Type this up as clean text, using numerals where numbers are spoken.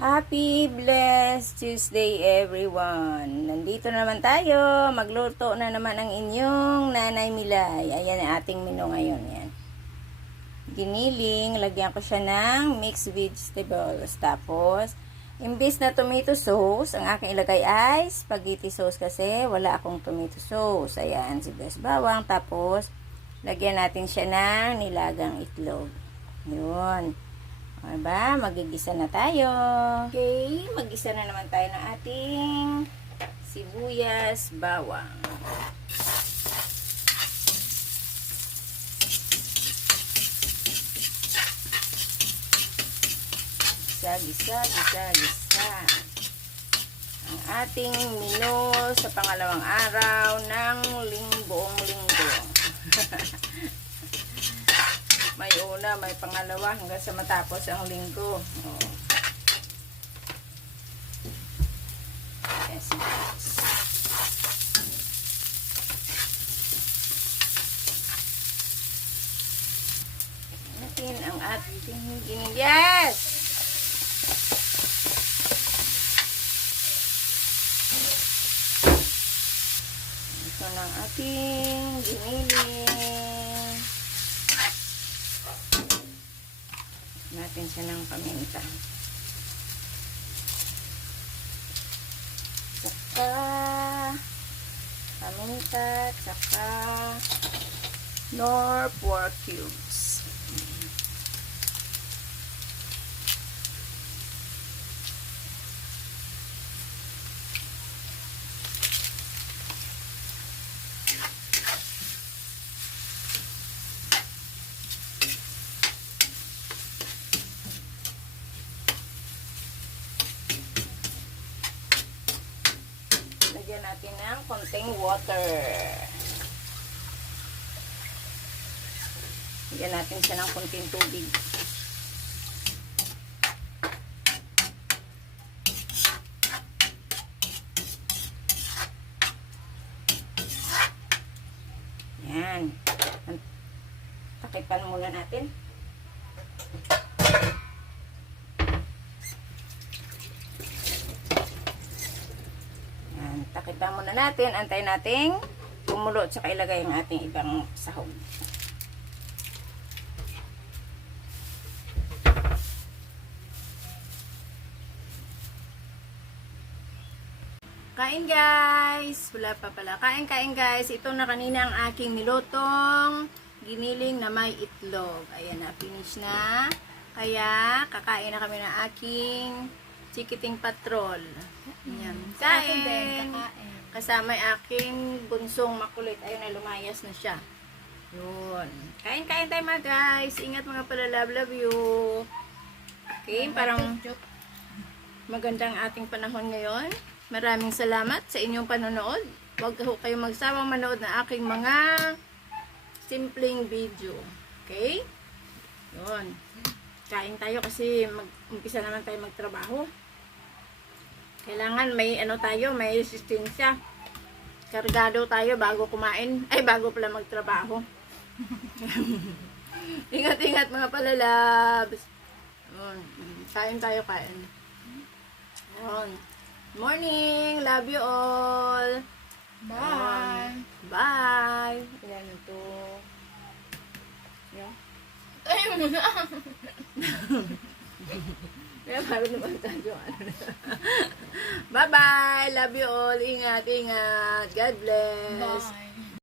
Happy blessed Tuesday everyone. Nandito naman tayo. Magluto na naman ang inyong Nanay Milay. Ayan ang ating menu ngayon. Yan. Giniling. Lagyan ko siya ng mixed vegetables. Tapos, imbis na tomato sauce, ang aking ilagay ay spaghetti sauce kasi wala akong tomato sauce. Ayan, sibuyas bawang. Tapos, lagyan natin siya ng nilagang itlog. Yun. Diba? Magigisa na tayo. Okay, mag-isa na naman tayo ng ating sibuyas bawang. Gisa. Ang ating menu sa pangalawang araw ng buong linggo. May una, may pangalawa, hanggang sa matapos ang linggo. Oh. Yes. Natin ang ating giniling. Yes! Ito na ang ating giniling. Natin siya ng paminta. Tsaka paminta, tsaka nor pork cubes. Lagyan natin ng konting water. Lagyan natin siya ng konting tubig. Yan. Takipan muna natin. Takipan muna natin, antayin nating kumulo at saka ilagay ang ating ibang sahog. Kain guys! Wala pa pala. Kain guys. Ito na kanina ang aking nilutong giniling na may itlog. Ayan na, finish na. Kaya kakain na kami ng aking chikiting patrol. Ayan. Kain! Kasama yung aking bunsong makulit. Ayun na, lumayas na siya. Yun. Kain tayo mga guys. Ingat mga pala, love you. Okay, parang magandang ating panahon ngayon. Maraming salamat sa inyong panonood. Huwag kayong magsawang manood ng aking mga simpleng video. Okay? Yun. Kain tayo kasi umpisa naman tayo magtrabaho. Kailangan may tayo, may resistensya. Kargado tayo bago kumain. Ay, bago pala magtrabaho. Ingat mga palalabs. Kain tayo. Morning. Love you all. Bye. Bye. Ayan ito. Yan. Tayo muna. Kaya bago naman tayo. Bye-bye. Love you all. Ingat. God bless. Bye.